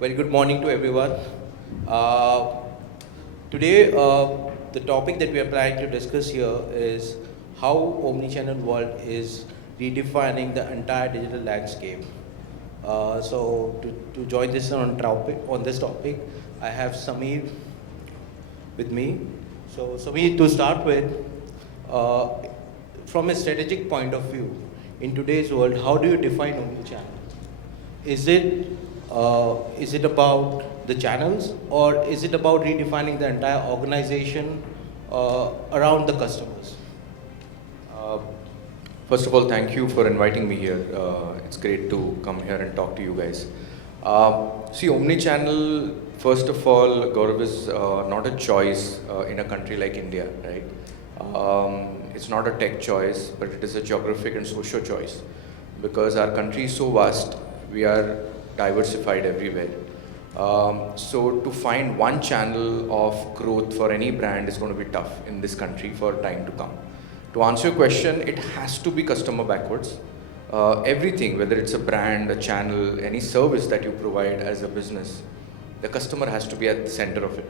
Very good morning to everyone. Uh, Today, the topic that we are planning to discuss here is how omnichannel world is redefining the entire digital landscape. To join this on this topic, I have Samir with me. So, Samir, to start with, uh, from a strategic point of view, in today's world, how do you define omnichannel? Is it about the channels, or is it about redefining the entire organization around the customers? Uh, First of all, thank you for inviting me here. It's great to come here and talk to you guys. See, omnichannel, first of all, Gaurav, is not a choice in a country like India, right? It's not a tech choice, but it is a geographic and social choice because our country is so vast, we are diversified everywhere. So to find one channel of growth for any brand is going to be tough in this country for time to come. To answer your question, it has to be customer backwards. Everything, whether it's a brand, a channel, any service that you provide as a business, the customer has to be at the center of it.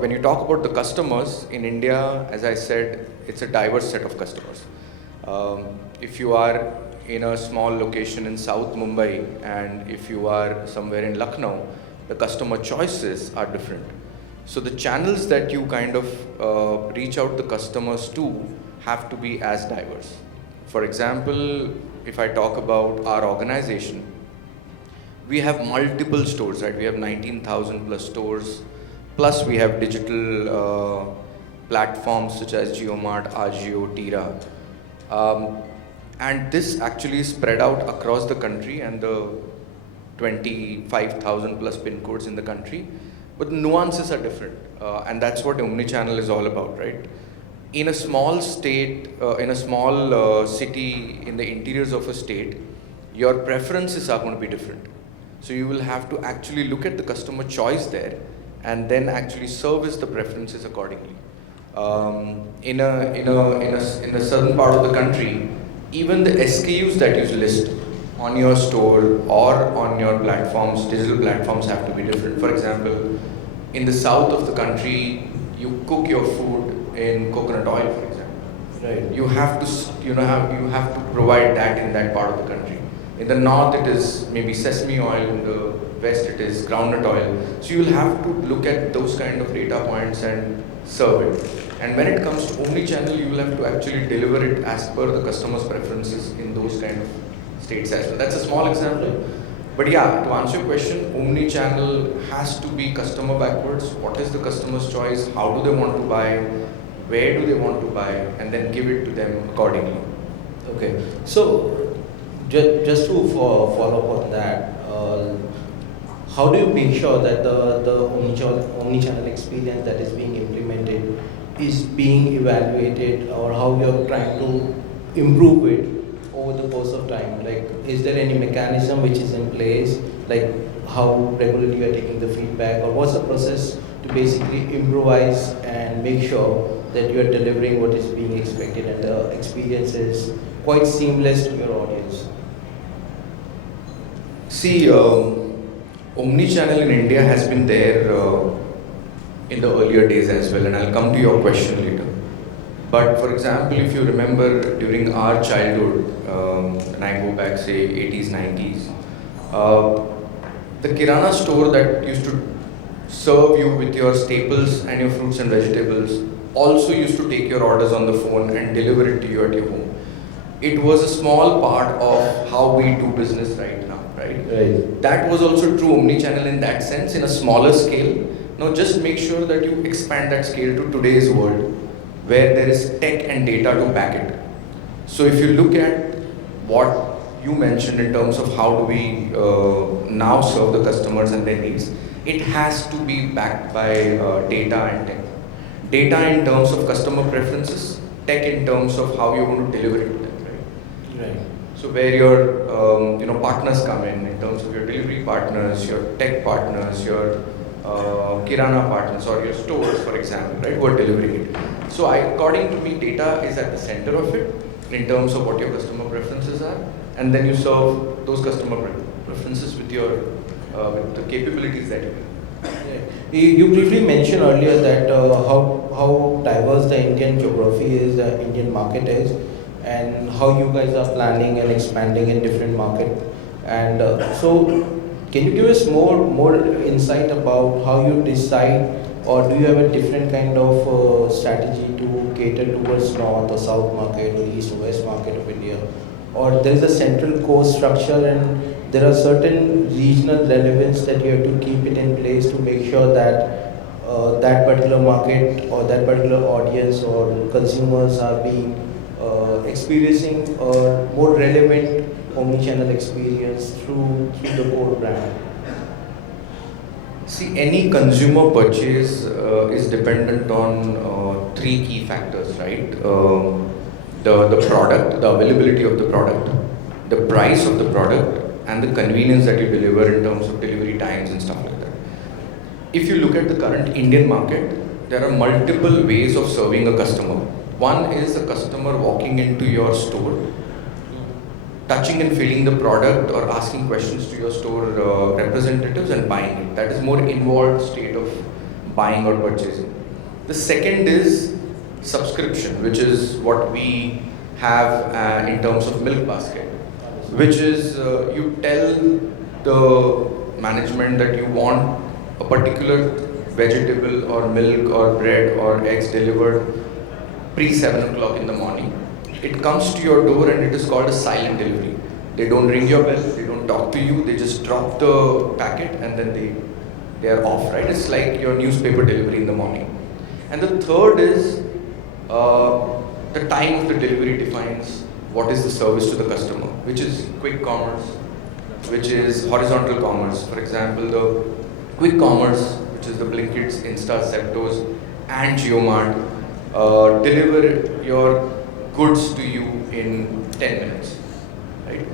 When you talk about the customers in India, as I said, it's a diverse set of customers. If you are in a small location in South Mumbai and if you are somewhere in Lucknow, the customer choices are different. So the channels that you kind of reach out the customers to have to be as diverse. For example, if I talk about our organization, we have multiple stores, right? We have 19,000 plus stores, plus we have digital platforms such as JioMart, Ajio, Tira. And this actually is spread out across the country and the 25,000 plus pin codes in the country. But the nuances are different, and that's what omnichannel is all about, right? In a small state, in a small city, in the interiors of a state, your preferences are going to be different. So you will have to actually look at the customer choice there, and then actually service the preferences accordingly. In a certain part of the country, even the SKUs that you list on your store or on your platforms, digital platforms, have to be different. For example, in the south of the country, you cook your food in coconut oil, for example. Right. You have to, you have to provide that in that part of the country. In the north, it is maybe sesame oil. In the west, it is groundnut oil. So you will have to look at those kind of data points and serve it. And when it comes to omnichannel, you will have to actually deliver it as per the customer's preferences in those kind of states as well. That's a small example. But yeah, to answer your question, omnichannel has to be customer backwards. What is the customer's choice? How do they want to buy? Where do they want to buy? And then give it to them accordingly. Okay. So, just to follow up on that, how do you make sure that the omnichannel experience that is being implemented is being evaluated, or how you're trying to improve it over the course of time? Like, is there any mechanism which is in place, like how regularly you are taking the feedback, or what's the process to basically improvise and make sure that you are delivering what is being expected and the experience is quite seamless to your audience? See, omnichannel in India has been there in the earlier days as well, and I'll come to your question later. But for example, if you remember during our childhood, and I go back, say, 80s, 90s, the Kirana store that used to serve you with your staples and your fruits and vegetables also used to take your orders on the phone and deliver it to you at your home. It was a small part of how we do business right now, right? Right. That was also true omnichannel in that sense, in a smaller scale. Now just make sure that you expand that scale to today's world, where there is tech and data to back it. So if you look at what you mentioned in terms of how do we now serve the customers and their needs, it has to be backed by data and tech. Data in terms of customer preferences, tech in terms of how you're going to deliver it to them, right? Right. So where your partners come in terms of your delivery partners, your tech partners, your Kirana partners, or your stores, for example, right, who are delivering it. So according to me, data is at the center of it in terms of what your customer preferences are, and then you serve those customer preferences with with the capabilities that you have. Yeah. You briefly mentioned earlier that how diverse the Indian geography is, the Indian market is, and how you guys are planning and expanding in different market. And so, can you give us more insight about how you decide, or do you have a different kind of strategy to cater towards north or south market, or east or west market of India, or there is a central core structure and there are certain regional relevance that you have to keep it in place to make sure that that particular market or that particular audience or consumers are being experiencing a more relevant omnichannel experience through the core brand. See, any consumer purchase is dependent on three key factors, right? The product, the availability of the product, the price of the product, and the convenience that you deliver in terms of delivery times and stuff like that. If you look at the current Indian market, there are multiple ways of serving a customer. One is a customer walking into your store, touching and feeling the product or asking questions to your store representatives and buying it. That is more involved state of buying or purchasing. The second is subscription, which is what we have in terms of milk basket, which is you tell the management that you want a particular vegetable or milk or bread or eggs delivered pre 7 o'clock in the morning. It comes to your door and it is called a silent delivery. They don't ring your bell, they don't talk to you, they just drop the packet and then they are off, right? It's like your newspaper delivery in the morning. And the third is the time of the delivery defines what is the service to the customer, which is quick commerce, which is horizontal commerce. For example, the quick commerce, which is the Blinkits, Insta, Zeptos, and JioMart, deliver your goods to you in 10 minutes, right?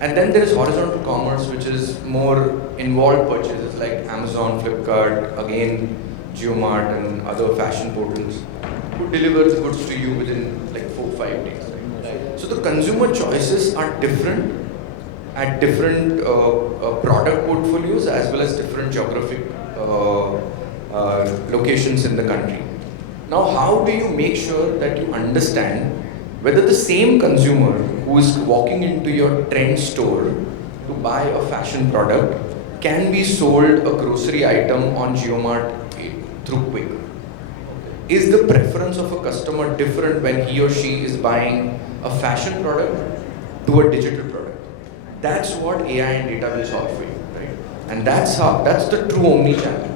And then there is horizontal commerce, which is more involved purchases like Amazon, Flipkart, again JioMart and other fashion portals, who deliver the goods to you within like 4-5 days. Right? So the consumer choices are different at different product portfolios as well as different geographic locations in the country. Now, how do you make sure that you understand whether the same consumer who is walking into your trend store to buy a fashion product can be sold a grocery item on JioMart through Quick? Is the preference of a customer different when he or she is buying a fashion product to a digital product? That's what AI and data will solve for you, right? And that's the true omni-channel,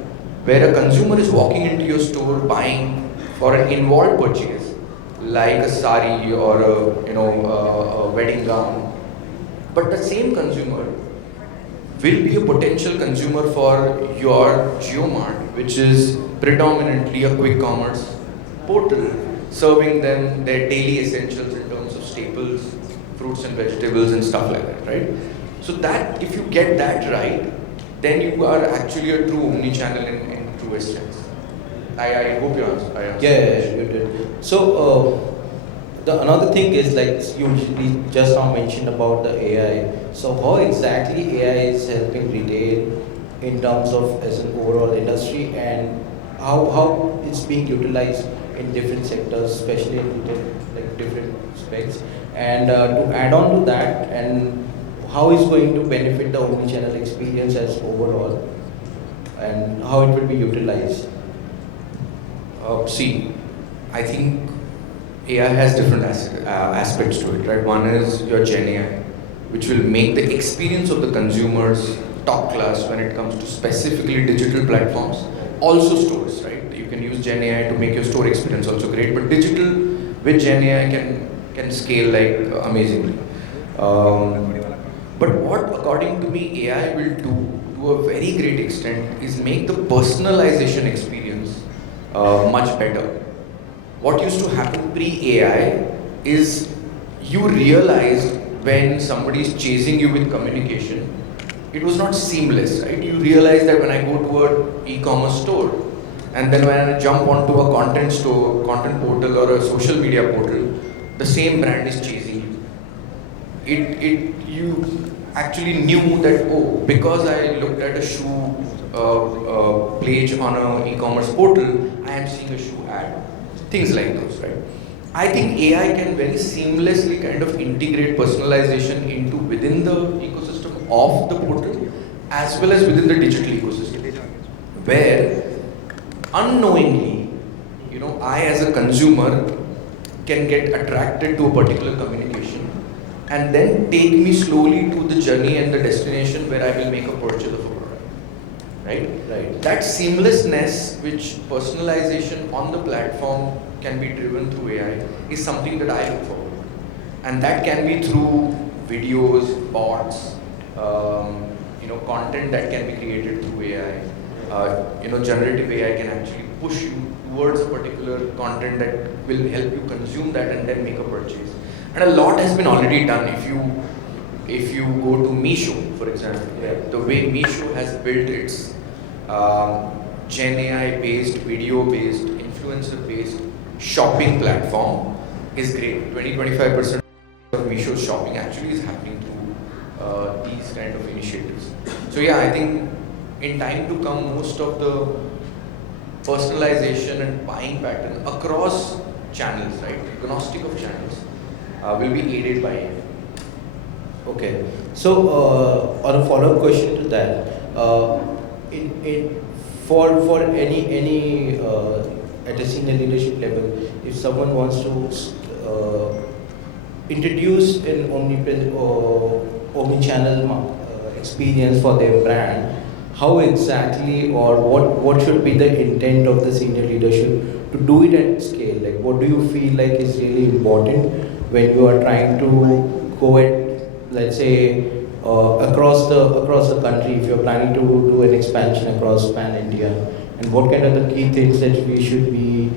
where a consumer is walking into your store buying for an involved purchase, like a sari or a wedding gown. But the same consumer will be a potential consumer for your JioMart, which is predominantly a quick commerce portal, serving them their daily essentials in terms of staples, fruits and vegetables and stuff like that, right? So that, if you get that right, then you are actually a true omni-channel in truest sense. I hope you answered. Yeah, you did. So, the another thing is like you just now mentioned about the AI. So, how exactly AI is helping retail in terms of as an overall industry, and how it's being utilized in different sectors, especially in like different specs. And to add on to that, and how is going to benefit the omnichannel experience as overall, and how it will be utilized. See, I think AI has different aspects to it, right? One is your Gen AI, which will make the experience of the consumers top class when it comes to specifically digital platforms, also stores, right? You can use Gen AI to make your store experience also great, but digital with Gen AI can scale like amazingly. But what, according to me, AI will do to a very great extent is make the personalization experience much better. What used to happen pre-AI is you realized when somebody is chasing you with communication, it was not seamless, right? You realize that when I go to an e-commerce store and then when I jump onto a content store, content portal or a social media portal, the same brand is chasing you. actually knew that, oh, because I looked at a shoe page on an e-commerce portal, I am seeing a shoe ad. Things like those, right? I think AI can very seamlessly kind of integrate personalization into within the ecosystem of the portal as well as within the digital ecosystem, where unknowingly, I as a consumer can get attracted to a particular communication and then take me slowly to the journey and the destination where I will make a purchase of a product. Right? Right. That seamlessness, which personalization on the platform can be driven through AI, is something that I look forward to. And that can be through videos, bots, content that can be created through AI. Generative AI can actually push you towards a particular content that will help you consume that and then make a purchase. And a lot has been already done. If you go to Meesho, for example, the way Meesho has built its Gen AI based, video based, influencer based shopping platform is great. 20-25% of Meesho's shopping actually is happening through these kind of initiatives. So yeah, I think in time to come, most of the personalization and buying pattern across channels, right, agnostic of channels, will be aided by AI. Okay. So, on a follow-up question to that, for any at a senior leadership level, if someone wants to introduce an omni-channel experience for their brand, how exactly or what should be the intent of the senior leadership to do it at scale? Like, what do you feel like is really important when you are trying to go at, let's say, across the country, if you're planning to do an expansion across pan India, and what kind of the key things that we should be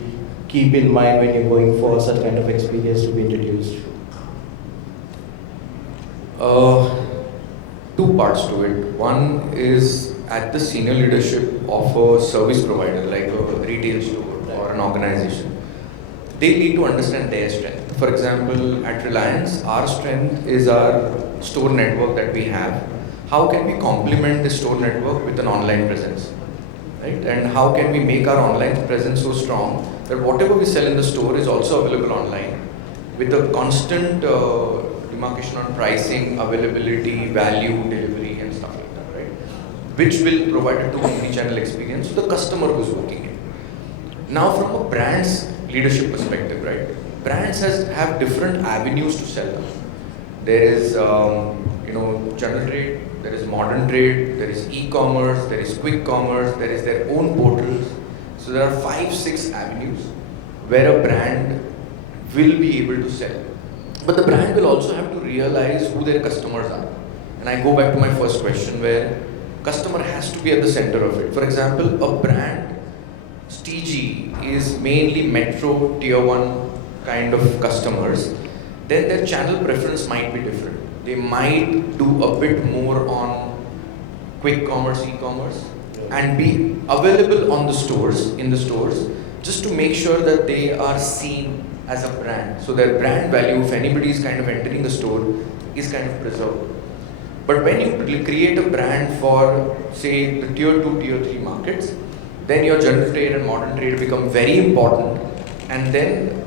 keep in mind when you're going for such kind of experience to be introduced? Two parts to it. One is at the senior leadership of a service provider like a retail store or an organization. They need to understand their strength. For example, at Reliance, our strength is our store network that we have. How can we complement the store network with an online presence? Right? And how can we make our online presence so strong that whatever we sell in the store is also available online with a constant demarcation on pricing, availability, value, delivery, and stuff like that, right? Which will provide a true omnichannel experience to the customer who's working in. Now, from a brand's leadership perspective, right? Brands have different avenues to sell. There is, general trade, there is modern trade, there is e-commerce, there is quick commerce, there is their own portals. So there are 5-6 avenues where a brand will be able to sell. But the brand will also have to realize who their customers are. And I go back to my first question where customer has to be at the center of it. For example, a brand's TG is mainly metro tier 1 kind of customers. Then their channel preference might be different. They might do a bit more on quick commerce, e-commerce, and be available on the stores, in the stores, just to make sure that they are seen as a brand. So their brand value, if anybody is kind of entering the store, is kind of preserved. But when you create a brand for, say, the tier 2, tier 3 markets, then your general trade and modern trade become very important. And then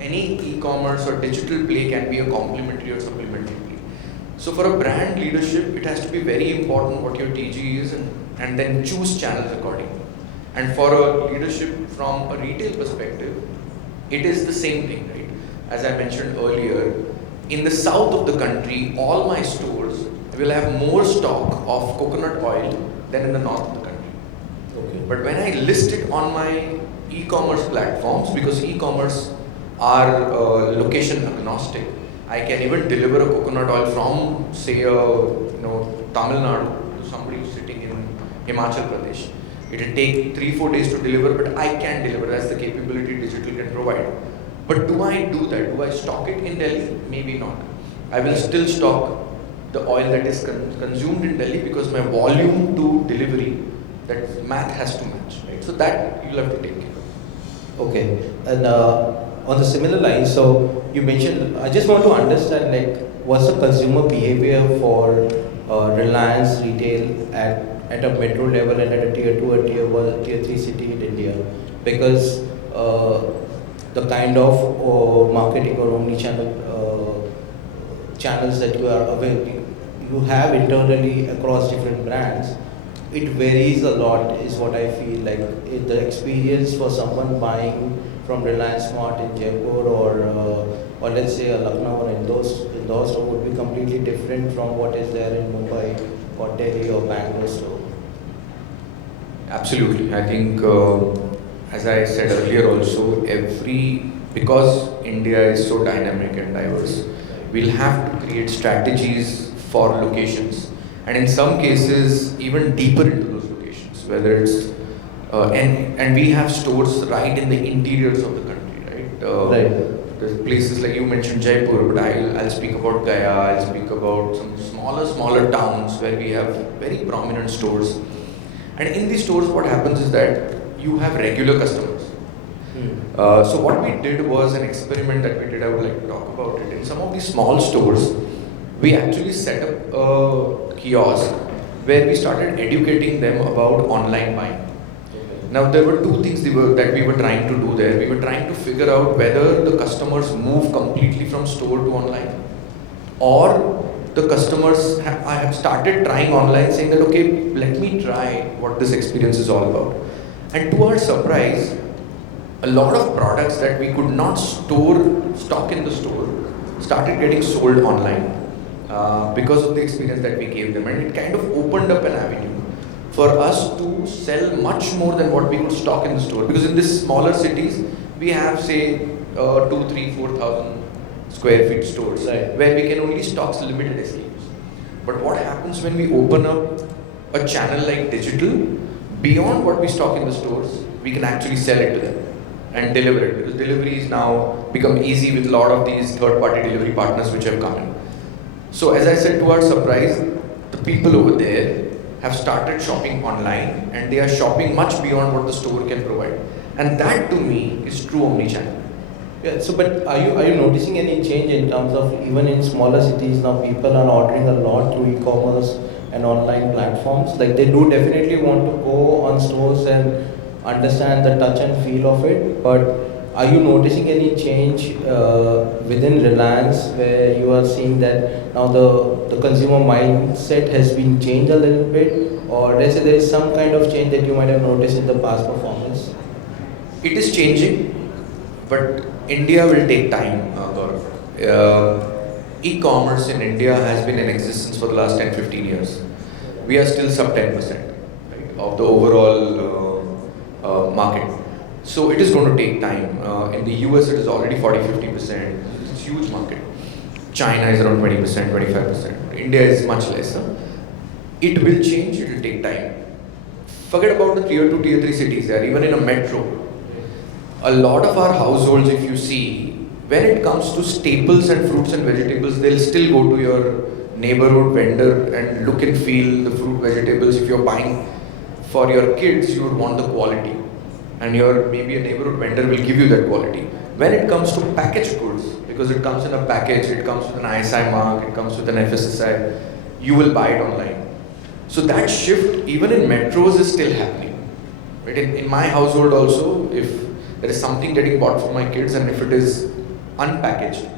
any e-commerce or digital play can be a complementary or supplementary play. So for a brand leadership, it has to be very important what your TG is and then choose channels accordingly. And for a leadership from a retail perspective, it is the same thing, right? As I mentioned earlier, in the south of the country, all my stores will have more stock of coconut oil than in the north of the country. Okay. But when I list it on my e-commerce platforms, because e-commerce are location agnostic, I can even deliver a coconut oil from, say, Tamil Nadu to somebody who's sitting in Himachal Pradesh. It will take 3-4 days to deliver, but I can deliver. That's the capability digital can provide. But do I do that? Do I stock it in Delhi? Maybe not. I will still stock the oil that is consumed in Delhi because my volume to delivery, that math has to match, right? So that you'll have to take care of. Okay. And on the similar lines, so you mentioned, I just want to understand, like, what's the consumer behavior for Reliance retail at a metro level and at a tier 2 or tier 1, tier 3 city in India? Because the kind of marketing or omni-channel channels that you are aware, you have internally across different brands, it varies a lot is what I feel like. The experience for someone buying from Reliance Mart in Jaipur or let's say a Lucknow or Indore store would be completely different from what is there in Mumbai or Delhi or Bangalore store. Absolutely. I think, as I said earlier also, because India is so dynamic and diverse, we'll have to create strategies for locations. And in some cases, even deeper into those locations, whether it's, and we have stores right in the interiors of the country, right? Right. There's places like you mentioned Jaipur, but I'll speak about Gaya, I'll speak about some smaller towns where we have very prominent stores. And in these stores, what happens is that you have regular customers. So what we did was an experiment that we did, I would like to talk about it. In some of these small stores, we actually set up a kiosk where we started educating them about online buying. Now there were two things that we were trying to do there. We were trying to figure out whether the customers move completely from store to online, or the customers I have started trying online, saying that okay, let me try what this experience is all about. And to our surprise, a lot of products that we could not stock in the store started getting sold online because of the experience that we gave them, and it kind of opened up an avenue for us to sell much more than what we could stock in the store. Because in these smaller cities, we have say 2, 3, 4,000 square feet stores, right, where we can only stock limited SKUs. But what happens when we open up a channel like digital, beyond what we stock in the stores, we can actually sell it to them and deliver it, because delivery is now become easy with a lot of these third-party delivery partners which have come in. So as I said, to our surprise, the people over there have started shopping online, and they are shopping much beyond what the store can provide. And that to me is true omnichannel. Yeah, so but are you noticing any change in terms of even in smaller cities now people are ordering a lot through e-commerce and online platforms? Like they do definitely want to go on stores and understand the touch and feel of it, but are you noticing any change within Reliance where you are seeing that now the consumer mindset has been changed a little bit, or let's say there is some kind of change that you might have noticed in the past performance? It is changing, but India will take time, Gaurav. E-commerce in India has been in existence for the last 10-15 years. We are still sub 10%, right, of the overall market. So it is going to take time. In the US, it is already 40-50%. It's a huge market. China is around 20%, 25%. India is much less. It will change, it will take time. Forget about the tier 2, tier 3 cities there, even in a metro. A lot of our households, if you see, when it comes to staples and fruits and vegetables, they'll still go to your neighborhood vendor and look and feel the fruit, vegetables. If you're buying for your kids, you would want the quality. And maybe a neighborhood vendor will give you that quality. When it comes to packaged goods, because it comes in a package, it comes with an ISI mark, it comes with an FSSI, you will buy it online. So that shift, even in metros, is still happening. Right? In my household also, if there is something getting bought for my kids, and if it is unpackaged,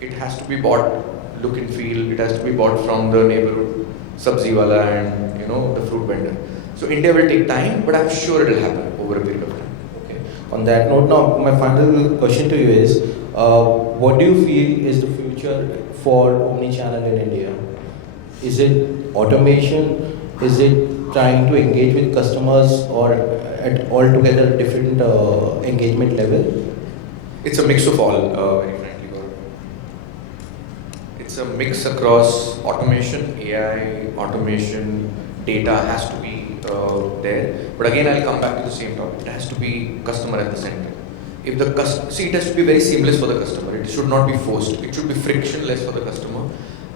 it has to be bought look and feel, it has to be bought from the neighborhood sabzi wala and the fruit vendor. So India will take time, but I'm sure it will happen over a period of time. Okay. On that note, now my final question to you is, what do you feel is the future for omnichannel in India? Is it automation? Is it trying to engage with customers, or at altogether different engagement level? It's a mix of all, very frankly, Gaurav. It's a mix across automation, AI, automation, data has to be there. But again, I'll come back to the same topic. It has to be customer at the center. If the it has to be very seamless for the customer. It should not be forced. It should be frictionless for the customer.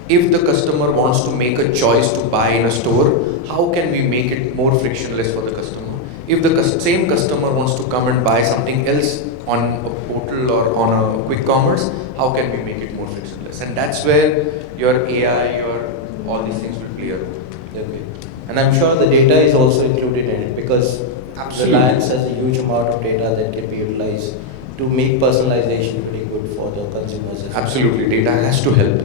If the customer wants to make a choice to buy in a store, how can we make it more frictionless for the customer? If the same customer wants to come and buy something else on a portal or on a quick commerce, how can we make it more frictionless? And that's where your AI, your all these things will play a role. Okay. And I'm sure the data is also included in it because Absolutely. Reliance has a huge amount of data that can be utilized to make personalization pretty good for the consumers. Absolutely, data has to help,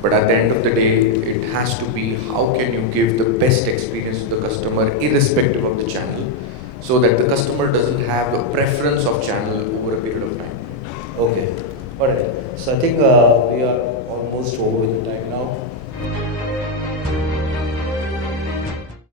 but at the end of the day, it has to be how can you give the best experience to the customer irrespective of the channel, so that the customer doesn't have a preference of channel over a period of time. Okay. Alright. So I think we are almost over with the time now.